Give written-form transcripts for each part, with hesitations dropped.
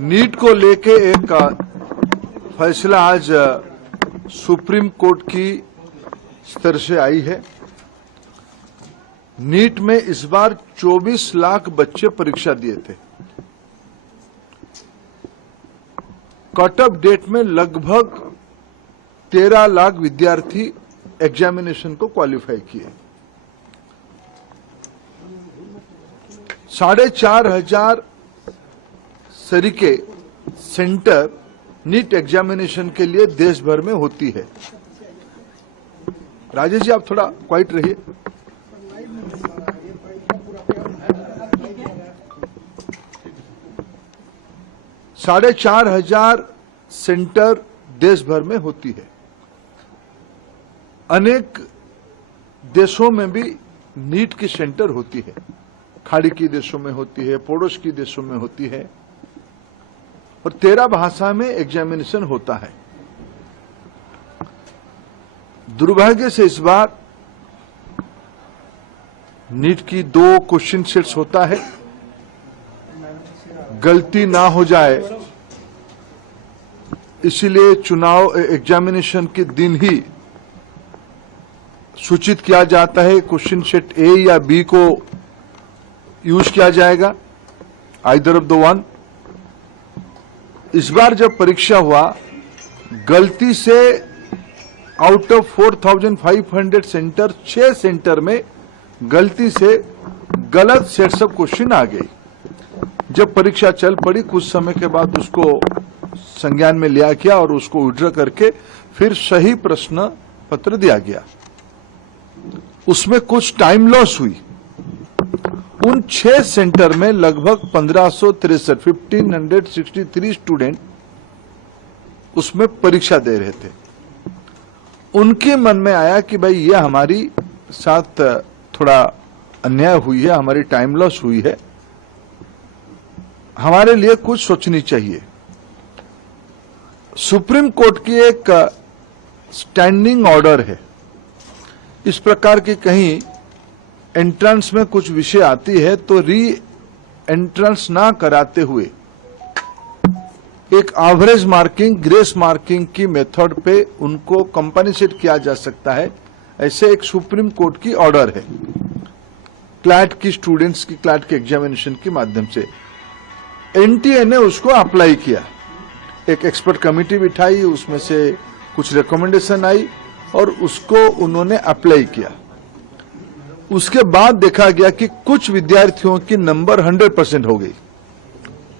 NEET को लेके एक फैसला आज सुप्रीम कोर्ट की स्तर से आई है। नीट में इस बार 24 लाख बच्चे परीक्षा दिए थे। कट ऑफ डेट में लगभग 13 लाख विद्यार्थी एग्जामिनेशन को क्वालिफाई किए। 4,500 तरीके सेंटर नीट एग्जामिनेशन के लिए देश भर में होती है। राजेश जी, आप थोड़ा क्वाइट रहिए। साढ़े 4,500 सेंटर देश भर में होती है। अनेक देशों में भी नीट की सेंटर होती है। खाड़ी के देशों में होती है, पड़ोस के देशों में होती है और 13 भाषा में एग्जामिनेशन होता है। दुर्भाग्य से इस बार नीट की 2 क्वेश्चन सेट्स होता है। गलती ना हो जाए इसीलिए चुनाव एग्जामिनेशन के दिन ही सूचित किया जाता है। क्वेश्चन सेट ए या बी को यूज किया जाएगा, आइदर ऑफ द वन। इस बार जब परीक्षा हुआ, गलती से आउट ऑफ 4,500 सेंटर 6 सेंटर में गलती से गलत सेट्स ऑफ क्वेश्चन आ गई। जब परीक्षा चल पड़ी, कुछ समय के बाद उसको संज्ञान में लिया गया और उसको विड्रॉ करके फिर सही प्रश्न पत्र दिया गया। उसमें कुछ टाइम लॉस हुई। उन 6 सेंटर में लगभग 1563 स्टूडेंट उसमें परीक्षा दे रहे थे। उनके मन में आया कि भाई ये हमारी साथ थोड़ा अन्याय हुई है, हमारी टाइम लॉस हुई है, हमारे लिए कुछ सोचनी चाहिए। सुप्रीम कोर्ट की एक स्टैंडिंग ऑर्डर है। इस प्रकार की कहीं एंट्रेंस में कुछ विषय आती है तो री एंट्रेंस ना कराते हुए एक एवरेज मार्किंग, ग्रेस मार्किंग की मेथड पे उनको कंपनसेट किया जा सकता है। ऐसे एक सुप्रीम कोर्ट की ऑर्डर है क्लैट की स्टूडेंट्स की क्लैट के एग्जामिनेशन के माध्यम से। एनटीए ने उसको अप्लाई किया। एक एक्सपर्ट कमेटी बिठाई, उसमें से कुछ रिकमेंडेशन आई और उसको उन्होंने अप्लाई किया। उसके बाद देखा गया कि कुछ विद्यार्थियों की नंबर 100% हो गई।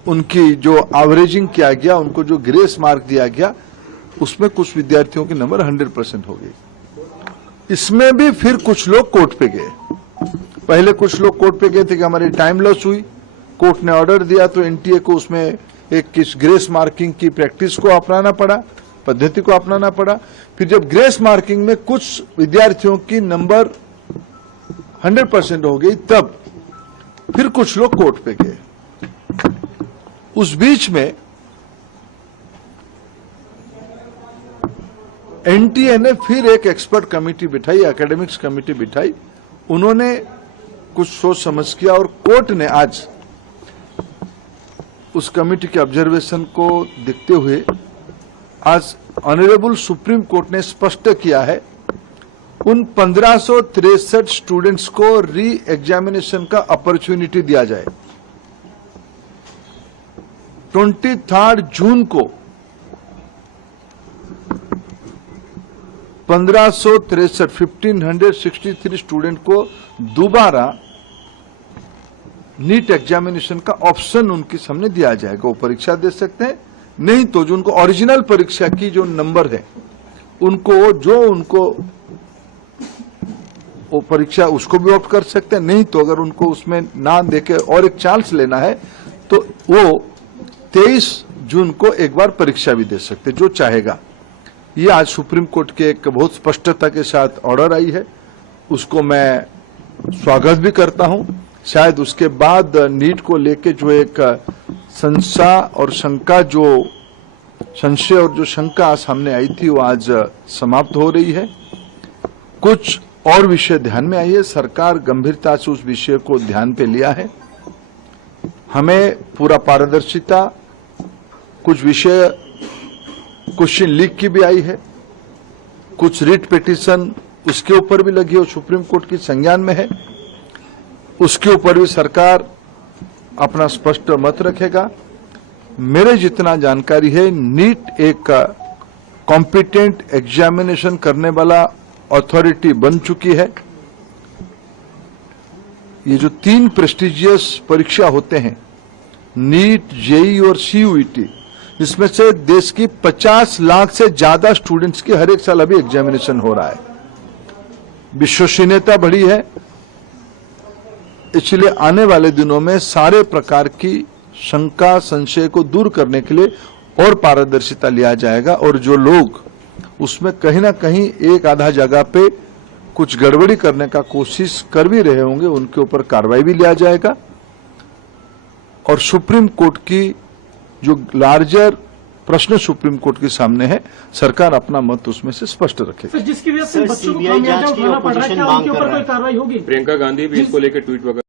उनकी जो एवरेजिंग किया गया, उनको जो ग्रेस मार्क दिया गया, उसमें कुछ विद्यार्थियों की नंबर 100% हो गई। इसमें भी फिर कुछ लोग कोर्ट पे गए। पहले कुछ लोग कोर्ट पे गए थे कि हमारी टाइम लॉस हुई। कोर्ट ने ऑर्डर दिया तो एनटीए को उसमें एक किस ग्रेस मार्किंग की प्रैक्टिस को अपनाना पड़ा, पद्धति को अपनाना पड़ा। फिर जब ग्रेस मार्किंग में कुछ विद्यार्थियों की नंबर 100% हो गई, तब फिर कुछ लोग कोर्ट पे गए। उस बीच में एनटीए ने फिर एक एक्सपर्ट कमेटी बिठाई, एकेडमिक्स कमेटी बिठाई। उन्होंने कुछ सोच समझ किया और कोर्ट ने आज उस कमेटी के ऑब्जर्वेशन को देखते हुए आज ऑनरेबल सुप्रीम कोर्ट ने स्पष्ट किया है उन 1563 स्टूडेंट्स को री एग्जामिनेशन का अपॉर्चुनिटी दिया जाए। 23 जून को 1563 स्टूडेंट को दोबारा नीट एग्जामिनेशन का ऑप्शन उनके सामने दिया जाएगा। वो परीक्षा दे सकते हैं, नहीं तो जो उनको ओरिजिनल परीक्षा की जो नंबर है उनको वो परीक्षा उसको भी ऑप्ट कर सकते हैं। नहीं तो अगर उनको उसमें ना देके और एक चांस लेना है तो वो 23 जून को एक बार परीक्षा भी दे सकते, जो चाहेगा। ये आज सुप्रीम कोर्ट के एक बहुत स्पष्टता के साथ ऑर्डर आई है, उसको मैं स्वागत भी करता हूं। शायद उसके बाद नीट को लेके जो एक संशय और शंका सामने आई थी, वो आज समाप्त हो रही है। कुछ और विषय ध्यान में आई है। सरकार गंभीरता से उस विषय को ध्यान पे लिया है। हमें पूरा पारदर्शिता, कुछ विषय क्वेश्चन लीक की भी आई है, कुछ रिट पिटीशन उसके ऊपर भी लगी है, सुप्रीम कोर्ट की संज्ञान में है, उसके ऊपर भी सरकार अपना स्पष्ट मत रखेगा। मेरे जितना जानकारी है, नीट एक कॉम्पिटेंट एग्जामिनेशन करने वाला अथॉरिटी बन चुकी है। ये जो 3 प्रेस्टिजियस परीक्षा होते हैं, नीट, जेईई और सीयूईटी, इसमें से देश की 50 लाख से ज्यादा स्टूडेंट्स की हर एक साल अभी एग्जामिनेशन हो रहा है। विश्वसनीयता बढ़ी है, इसलिए आने वाले दिनों में सारे प्रकार की शंका संशय को दूर करने के लिए और पारदर्शिता लिया जाएगा, और जो लोग उसमें कहीं ना कहीं एक आधा जगह पे कुछ गड़बड़ी करने का कोशिश कर भी रहे होंगे, उनके ऊपर कार्रवाई भी लिया जाएगा। और सुप्रीम कोर्ट की जो लार्जर प्रश्न सुप्रीम कोर्ट के सामने है, सरकार अपना मत उसमें से स्पष्ट रखेगी। जिसकी वजह से बच्चों को खामियाजा उठाना पड़ रहा है, क्या उनके ऊपर कोई कार्रवाई होगी? प्रियंका गांधी भी इसको लेकर ट्वीट वगैरह